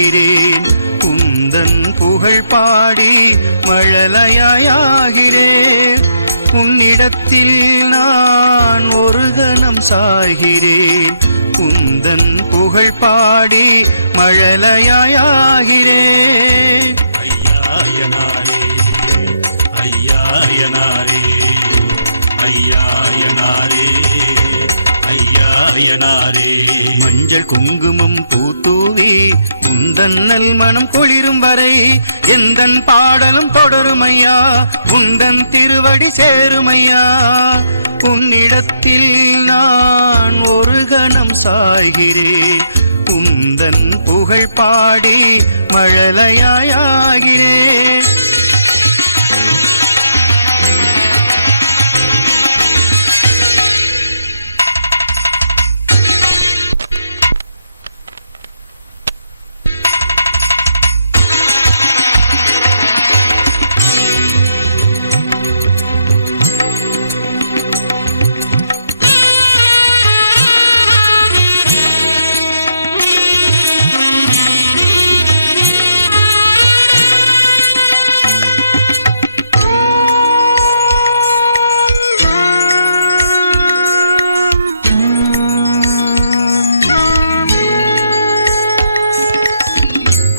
சாகிறேன் உந்தன் புகழ் பாடி மழலையாகிறேன் உன்னிடத்தில் நான் ஒரு கணம் சாகிறேன் உந்தன் புகழ் பாடி மழலையாகிறேன் ஐயாயனாரே ஐயாயனாரே ஐயாயனாரே ஐயாயனாரே மஞ்சள் குங்குமம் பூத்தூவி உந்தன் நல் மனம் குளிரும் வரை எந்தன் பாடலும் தொடருமையா உந்தன் திருவடி சேருமையா உன்னிடத்தில் நான் ஒரு கணம் சாய்கிறேன் உந்தன் புகழ் பாடி மழலையாகிறேன்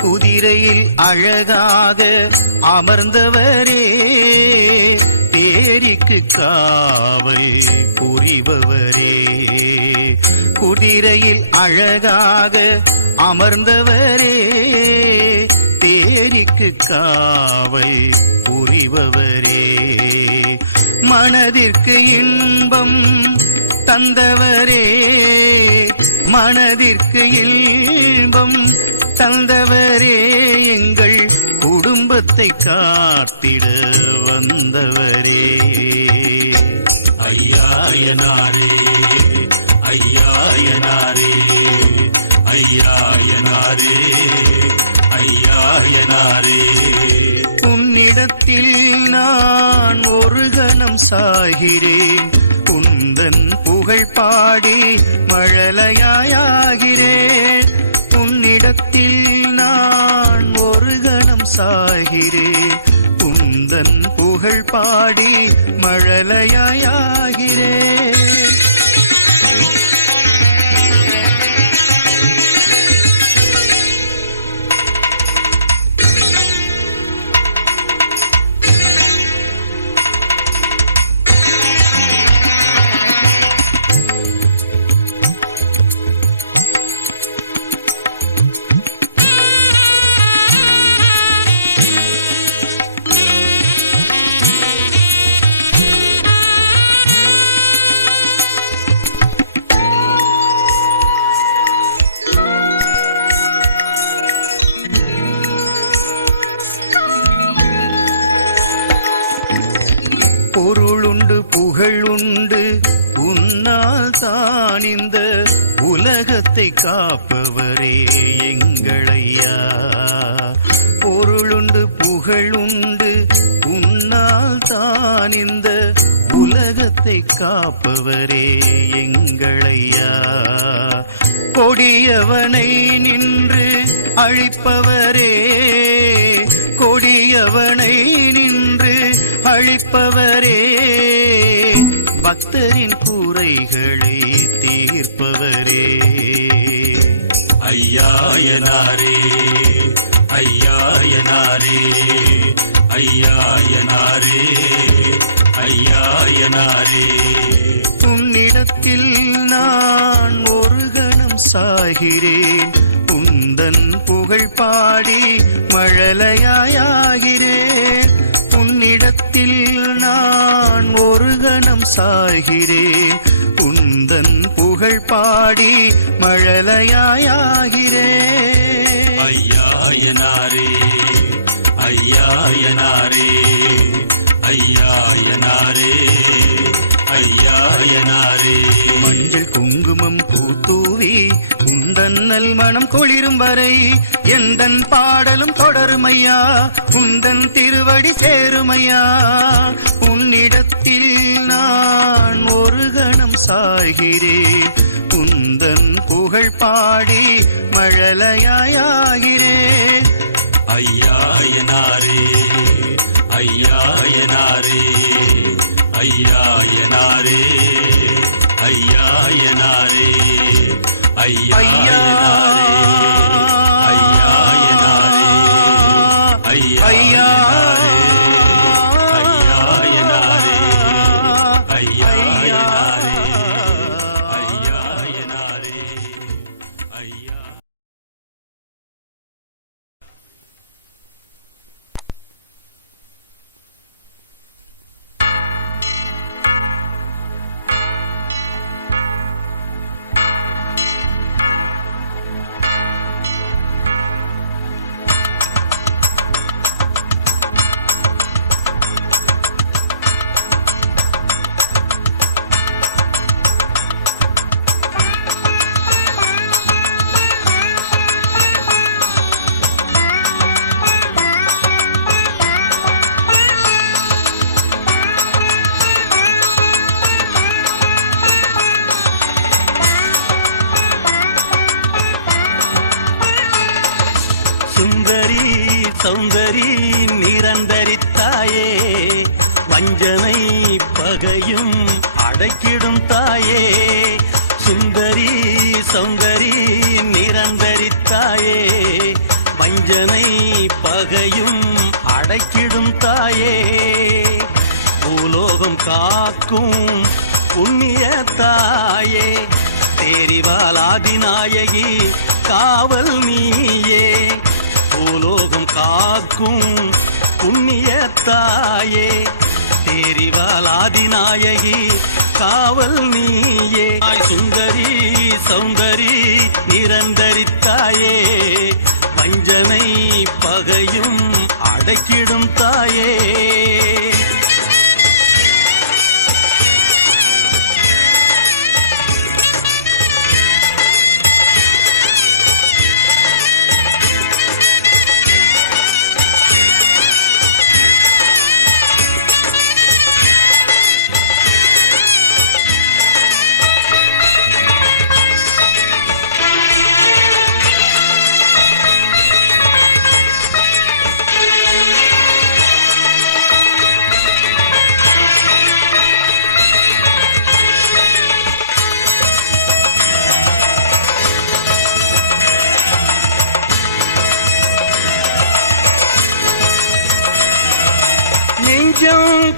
குதிரையில் அழகாக அமர்ந்தவரே தேரிக்கு காவல் புரிபவரே குதிரையில் அழகாக அமர்ந்தவரே தேரிக்கு காவல் புரிபவரே மனதிற்கு இன்பம் தந்தவரே மனதிற்கு இன்பம் தந்தவரே எங்கள் குடும்பத்தை காத்திட வந்தவரே ஐயாயனாரே ஐயாயனாரே ஐயாயனாரே ஐயாயனாரே உன்னிடத்தில் நான் ஒரு கணம் சாகிறேன் உந்தன் புகழ் பாடி மழலையாகிறேன் உன்னிடத்தில் நான் ஒரு கணம் சாகிறேன் உந்தன் புகழ் பாடி மழலையாகிறேன் பொருளுண்டு புகழுண்டு உன்னால் தான் இந்த உலகத்தை காப்பவரே எங்களையா பொருளுண்டு புகழுண்டு உன்னால் தான் இந்த உலகத்தை காப்பவரே எங்களையா கொடியவனை நின்று அழிப்பவரே கொடியவனை நின்று அழிப்பவரே பக்தரின் கூரைகளை தீர்ப்பவரே ஐயாயனாரே ஐயாயனாரே ஐயாயனாரே ஐயாயனாரே உன்னிடத்தில் நான் ஒரு கணம் சாகிறேன் உந்தன் புகழ் பாடி மழலையாகிறேன் உன்னிடத்தில் நான் ஒரு கணம் சாகிறேன் உந்தன் புகழ் பாடி மழலையாகிறேன் ஐயாயனாரே ஐயாயனாரே ஐயாயனாரே ஐயாயனாரே மஞ்சள் குங்குமம் பூத்தூவி உந்தன் நல் மனம் குளிரும் வரை எந்தன் பாடலும் தொடருமையா உந்தன் திருவடி சேருமையா உன்னிடத்தில் நான் ஒரு கணம் சாகிறேன் உந்தன் புகழ் பாடி மழலையாயாகிறேன். ஐயாயனாரே ஐயாயனாரே ஐயாயனாரே ஐயாயனாரே ஐயாயனாரே சௌந்தரி நிரந்தரித்தாயே, வஞ்சனை பகையும் அடக்கிடும் தாயே. சுந்தரி சௌந்தரி நிரந்தரித்தாயே, வஞ்சனை பகையும் அடக்கிடும் தாயே. பூலோகம் காக்கும் புண்ணிய தாயே, தேரிவாலாதிநாயகி காவல் நீயே. பூலோகம் காக்கும் புண்ணிய தாயே, தேரிவாலாதிநாயகி காவல் நீயே. சுந்தரி சௌந்தரி நிரந்தரித்தாயே, வஞ்சனை பகையும் அடக்கிடும் தாயே.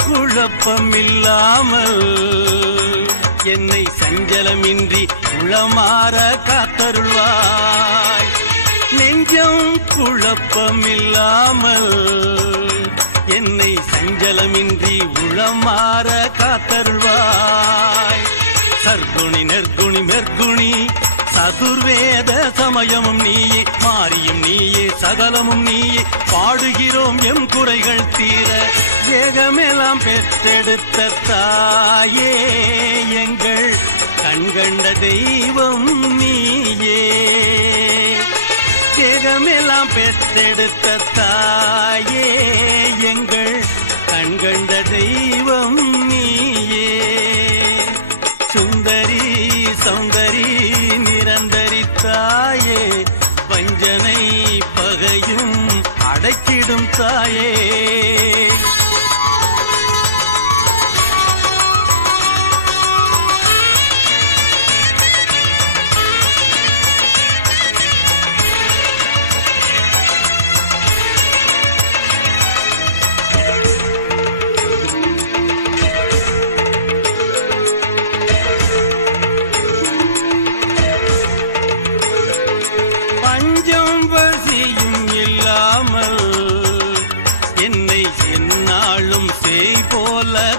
குழப்பமில்லாமல் என்னை சஞ்சலமின்றி உளமாற காத்தருள்வாய். நெஞ்சம் குழப்பமில்லாமல் என்னை சஞ்சலமின்றி உளமாற காத்தருள்வாய். சர்க்குணி நெற்குணி மெற்குணி சதுர்வேத சமயமும் நீயே, மாரியும் நீயே, சகலமும் நீயே. பாடுகிறோம் எம் குறைகள் தீர, ஏகமெல்லாம் பெற்றெடுத்த தாயே. எங்கள் கண்கண்ட தெய்வம் நீயே, ஏகமெல்லாம் பெற்றெடுத்த தாயே. எங்கள் கண்கண்ட தெய்வம் நீயே. சுந்தரி சௌந்தரி நிரந்தரித்தாயே, வஞ்சனை பகையும் அடக்கிடும் தாயே.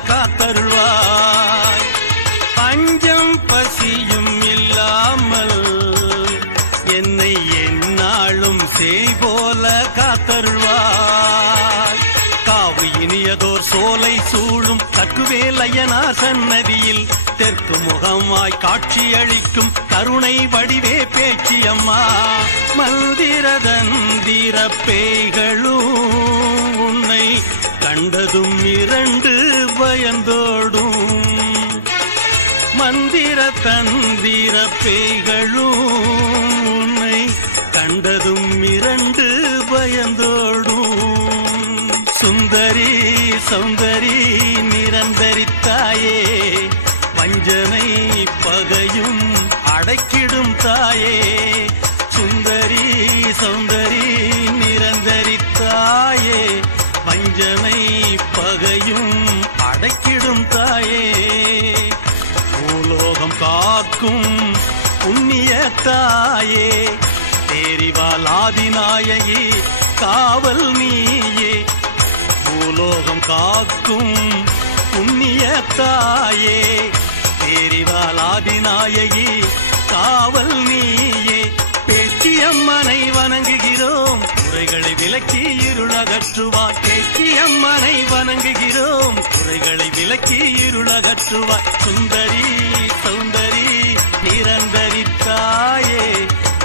காத்தருள்வாய். பஞ்சம் பசியும் இல்லாமல் என்னை எந்நாளும் செய் போல காத்தருள்வாய். காவு இனியதோர் சோலை சூழும் கக்குவேலையனார் சன்னதியில் தெற்கு முகமாய் காட்சியளிக்கும் கருணை வடிவே பேச்சியம்மா. மந்திர தந்திர பேய்களும் உன்னை கண்டதும் இரண்டு பயந்தோடும். மந்திர தந்திர பேய்களும் சேர்ந்தோடும் சுந்தரி சௌந்தரி நிரந்தரித்தாயே வஞ்சனை பகையும் அடைக்கிடும் தாயே சுந்தரி சௌந்தரி நிரந்தரித்தாயே வஞ்சனை பகையும் அடைக்கிடும் தாயே பூலோகம் காக்கும் புண்ணிய தாயே தேரிவால் ஆதிநாயகி காவல் நீயே பூலோகம் காக்கும் புண்ணிய தாயே தேரிவால் ஆதிநாயகி காவல் நீயே பேச்சியம்மனை வணங்குகிறோம் குறைகளை விலக்கி இருளகற்றுவாய் பேச்சியம்மனை வணங்குகிறோம் குறைகளை விலக்கி இருளகற்றுவாய் சுந்தரி சௌந்தரி நிரந்தரித்தாயே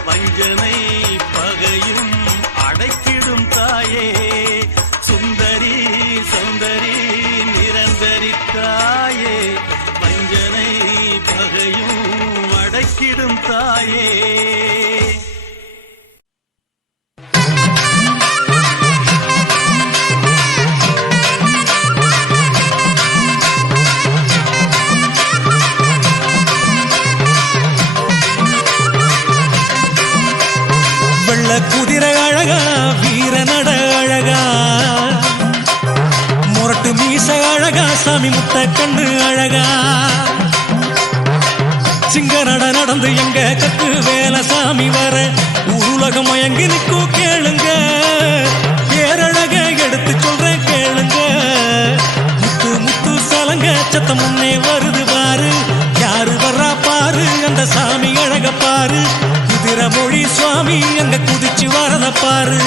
வஞ்சனை பகையும் அடைக்கிடும் தாயே சுந்தரி சௌந்தரி நிரந்தரித்தாயே வஞ்சனை பகையும் அடைக்கிடும் தாயே குதிரை அழகா வீர நட அழகா முரட்டு மீச அழகா சாமி முத்த கண்ணு அழகா சிங்க நட நடந்து எங்க கக்கு வேலை சாமி வர உலகம் மயங்கி நிற்கும் கேளுங்க பேரழக எடுத்து சொல்றேன் கேளுங்க முத்து முத்து சலங்க சத்தம் முன்னே வருது பாரு யாரு வர்றா பாரு அந்த சாமி அழக பாரு குதிரமொழி சுவாமி அங்க குதிச்சு வரத பாரு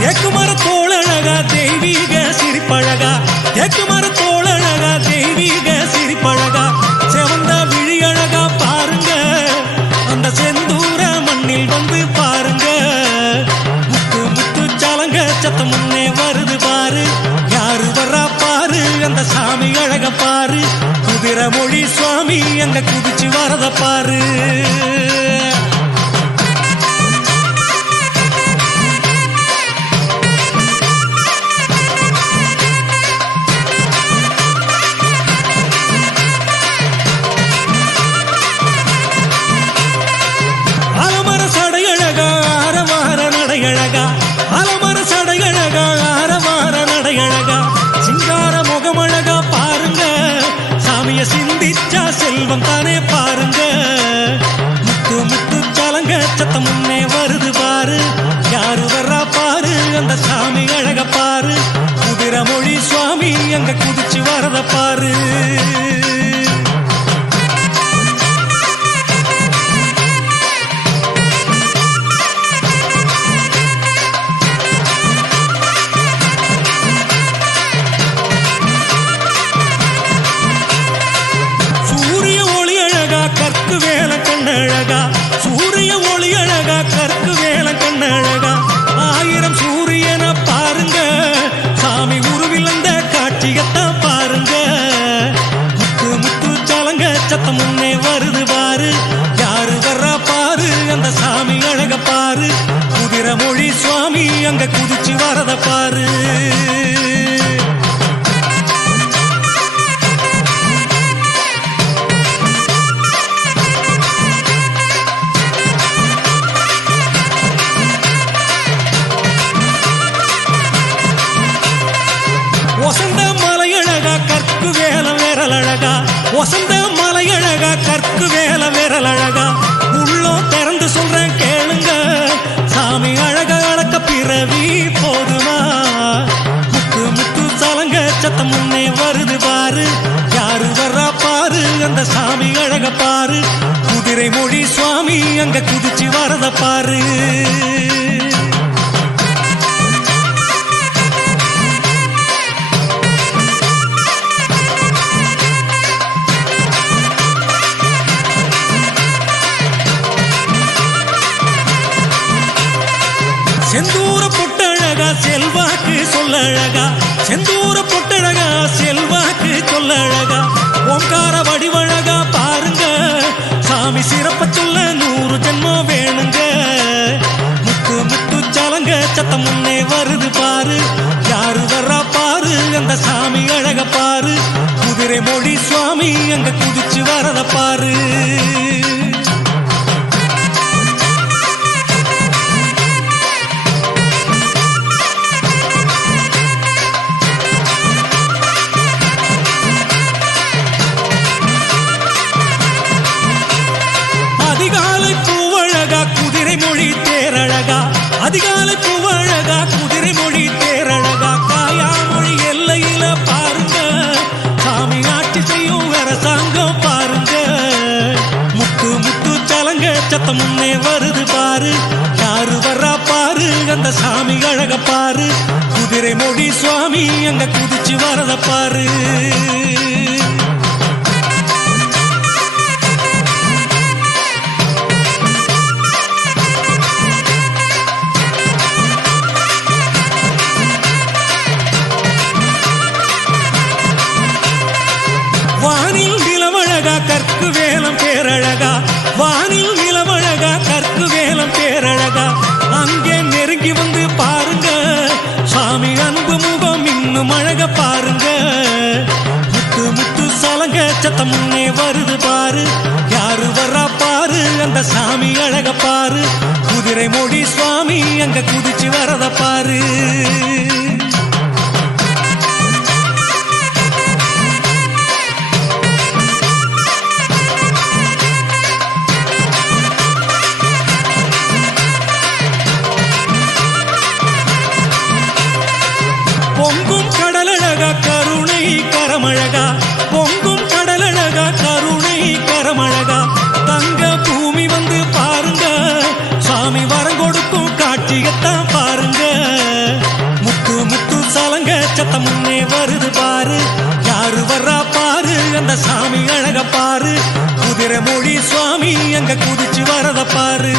தேக்குமர தோழழகா தெய்வீக சிரிப்பழகா தேக்குமர தோழழகா தெய்வீக சிரிப்பழகா செவந்த விழியழகா பாருங்க அந்த செந்தூர மண்ணில் வந்து பாருங்க முத்து முத்து சலங்க சத்தம் முன்னே வருது பாரு யாரு வர்றா பாரு அந்த சாமி அழக பாரு குதிரமொழி சுவாமி அங்க குதிச்சு வரத பாரு அலமர சடையழகா ஆரவார நடையழகா சிங்கார முகமழகா பாருங்க சாமிய சிந்திச்சா செல்வம் தானே பாருங்க முத்து முத்து சலங்க சத்தம் முன்னே வருது பாரு யாரு வர்றா பாரு அந்த சாமி அழக பாரு குதிரமொழி சுவாமி அங்க குதிச்சு வரத பாரு சூரிய ஒளி அழகா கற்கு வேல கண்ணழகா ஆயிரம் சூரியனை பாருங்க சாமி உருவில் அந்த காட்சியத்தான் பாருங்க முத்து முத்து சலங்க சத்தம் முன்னே வருது பாரு யாரு வர்றா பாரு அந்த சாமி அழக பாரு குதிரமொழி சுவாமி அங்க குதிச்சு வரத பாரு வசந்த மலையழகா கற்கு வேல விரலழகா வசந்த மலையழகா கற்கு வேல விரலழகா உள்ளம் திறந்து சொல்றேன் கேளுங்க சாமி அழக அழக்க பிறவி போதுமா முத்து முத்து சலங்க சத்தம் முன்னே வருது பாரு யாரு வர்றா பாரு அந்த சாமி அழக பாரு குதிரை மொழி சுவாமி அங்க குதிச்சு வரத பாரு செந்தூர பொட்டழகா செல்வாக்கு சொல்ல அழகா செந்தூர பொட்டழகா செல்வாக்கு சொல்ல அழகா ஓங்கார வடிவழகா பாருங்க சாமி சிறப்ப சொல்ல 100 ஜென்மம் வேணுங்க முத்து முத்து சலங்க சத்தம் முன்னே வருது பாரு யாரு வர்றா பாரு அந்த சாமி அழக பாரு குதிரை மொழி சுவாமி அங்க குதிச்சு வரத பாரு அதிகாலை பூவழகா குதிரை மொழி தேரழகா காயா மொழி எல்லையில பாருங்க சாமி ஆட்சி செய்யும் அரசாங்கம் பாருங்க முத்து முத்து சலங்க சத்தம் முன்னே வருது பாரு யாரு வர்றா பாரு அந்த சாமி அழக பாரு குதிரை மொழி சுவாமி அங்க குதிச்சு வரத பாரு வானில் நிலவழகா கற்கு வேலம் பேரழகா வானில் நிலவழகா கற்கு வேலம் பேரழகா அங்கே நெருங்கி வந்து பாருங்க சாமி அன்பு முகம் இன்னும் அழக பாருங்க முத்து முத்து சலங்க சத்தம் முன்னே வருது பாரு யாரு வர்றா பாரு அந்த சாமி அழக பாரு குதிரை மொழி சுவாமி அங்க குதிச்சு வரத பாரு பொங்கும் கடலழகா கருணை கரமழகா பொங்கும் கடலழகா கருணை கரமழகா தங்க பூமி வந்து பாருங்க சாமி வரம் கொடுக்கும் காட்சியத்தான் பாருங்க முத்து முத்து சலங்க சத்தம் முன்னே வருது பாரு யாரு வர்றா பாரு அந்த சாமி அழக பாரு குதிரை மொழி சுவாமி அங்க குதிச்சு வரத பாரு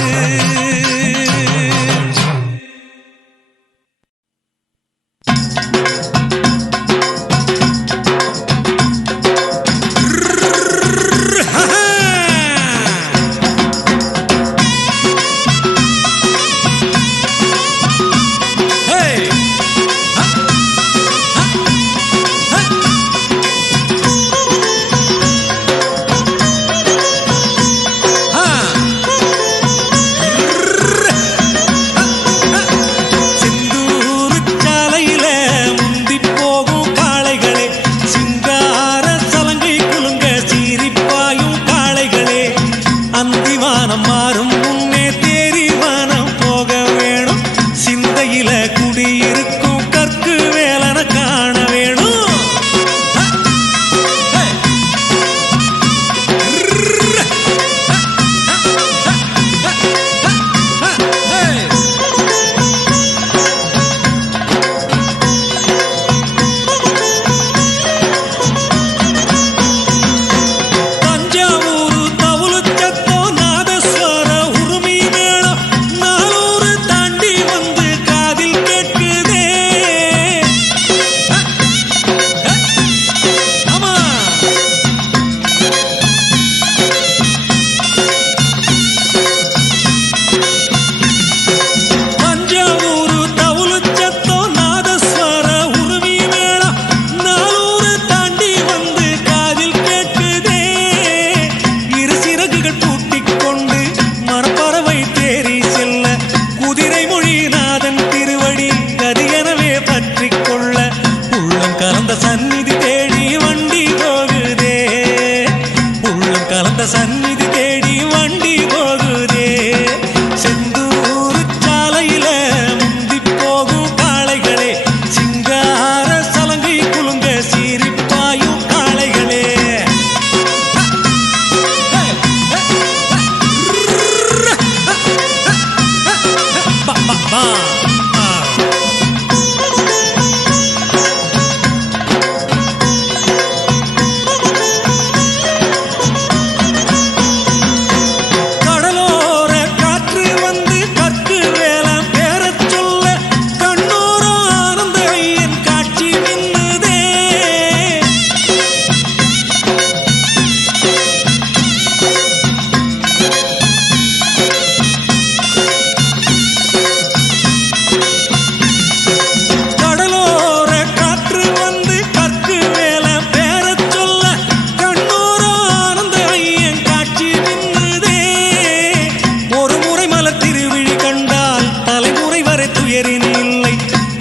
இனி இல்லை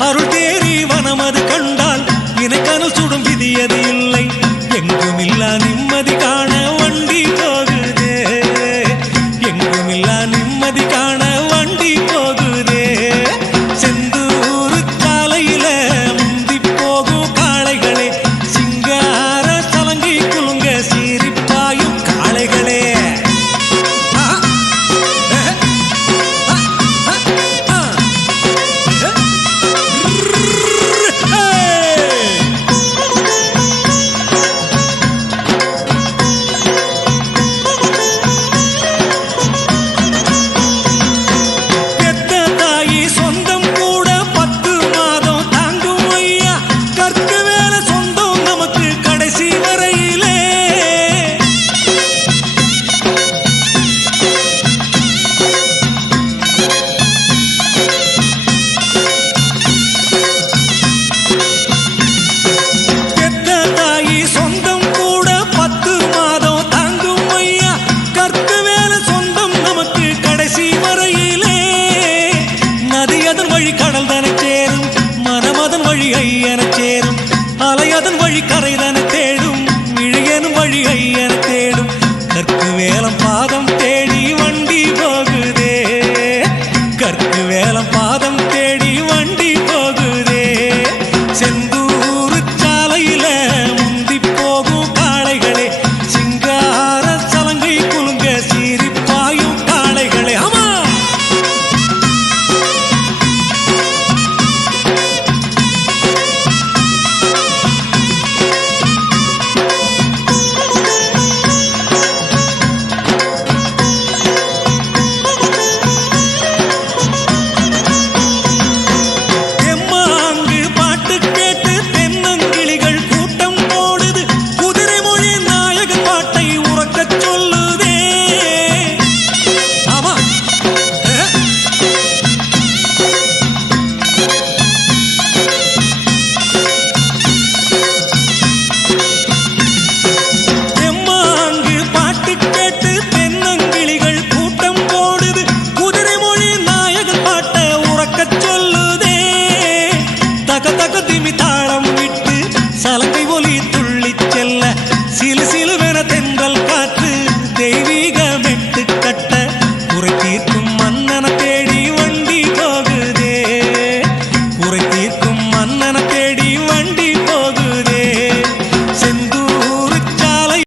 அருள் தேரி வனமது கண்டால் இனக்கனல் சுடும் விதியது இல்லை எங்குமில்லா நிம்மதி காண வண்டி போகுதே எங்குமில்லா நிம்மதி காண வண்டி போகுதே செந்தூர் காலையில முந்தி போகும் காளைகளே சிங்கார சலங்கை குலுங்க சீரிப்பாயும் காளைகளே பெத்த தாயி சொந்தம் கூட 10 மாதம் தாங்கும் ஐயா கற்கு வேலை சொந்தம் நமக்கு கடைசி வரையிலே பெத்த தாயி சொந்தம் கூட 10 மாதம் தாங்கும் ஐயா கற்கு வேலை சொந்தம் நமக்கு கடைசி வரையிலே நதியதன் வழி கடல் தன சேரும் மனமதன் வழி ஐயன சேரும் அலையதன் வழி கரைதன